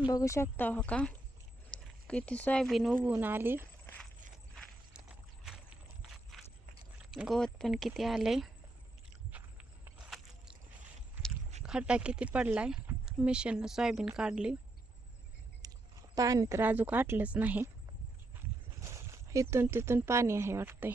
बघू शकता हो का? किती सोयाबीन उगवून आली. गवत पण किती आले खड्डा किती पडलाय. मिशननं सोयाबीन काढली. पाणी तर अजून आटलंच नाही. इथून तिथून पाणी आहे वाटतंय.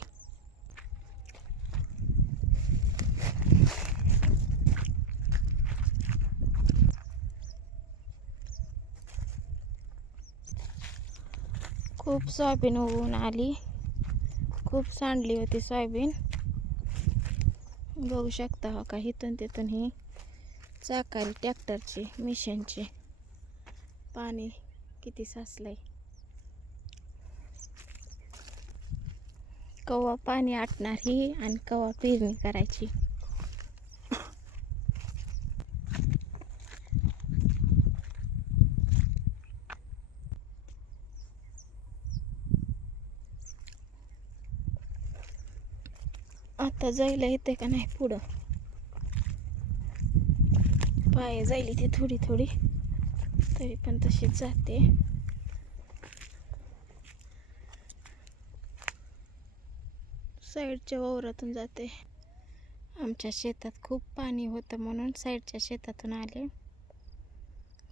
खूप सोयाबीन उगवून आली. खूप सांडली होती सोयाबीन. बघू शकता हो का इथून तिथून ही चाकाली ट्रॅक्टरची मिशनची पाणी किती साचलंय. कवा पाणी आटणार ही आणि कवा पेरणी करायची. आता जायला येते का नाही पुढं? पाय जाईल ती थोडी थोडी. तरी पण तशीच जाते. साईडच्या वावरातून जाते. आमच्या शेतात खूप पाणी होतं म्हणून साईडच्या शेतातून आले.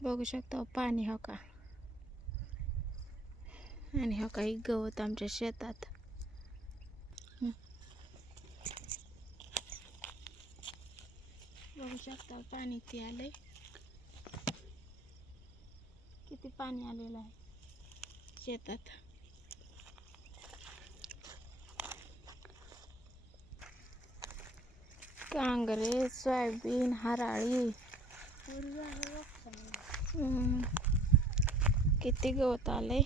बघू शकता हो, पाणी हो का? आणि हो काही गवत आमच्या शेतात. बघू शकता पाणी ते आलंय. किती पाणी आलेलं आहे? शेतात. कांगरे सोयाबीन हराळी. किती गवत आलंय?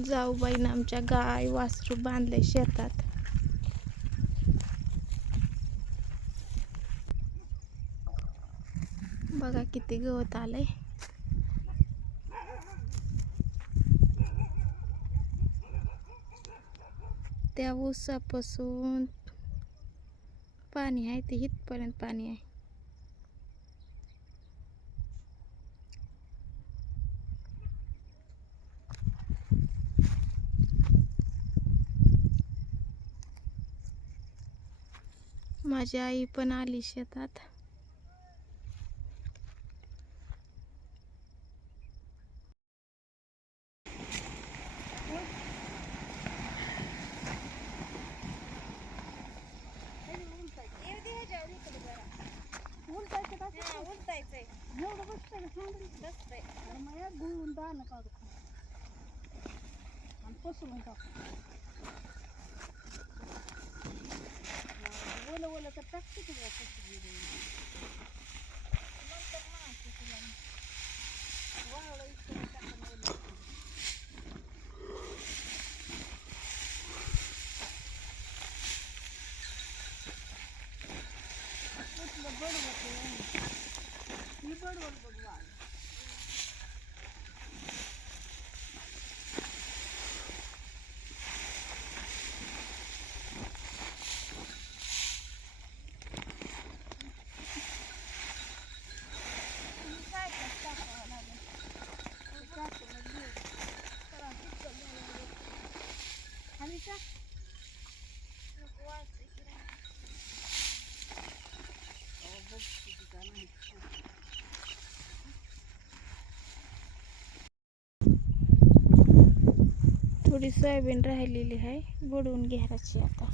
जाऊबाईनं आमच्या गाय वासरू बांधले शेतात. बघा किती गवत आलंय. त्या ऊसापासून पाणी आहे ते इथपर्यंत पाणी आहे. माझी आई पण आली शेतात. المياه قوم دانا قادكم هنفصل ونطفي ولا ولا تتفكك ولا تتفكك ولا يتفكك ولا يتفكك थोडी सोयाबीन राहिलेली आहे. बुडवून घ्यायची आता.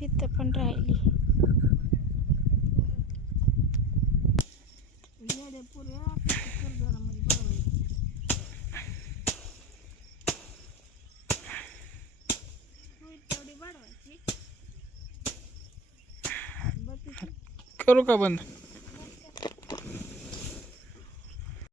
तिथं पण राहिली. करू का बंद?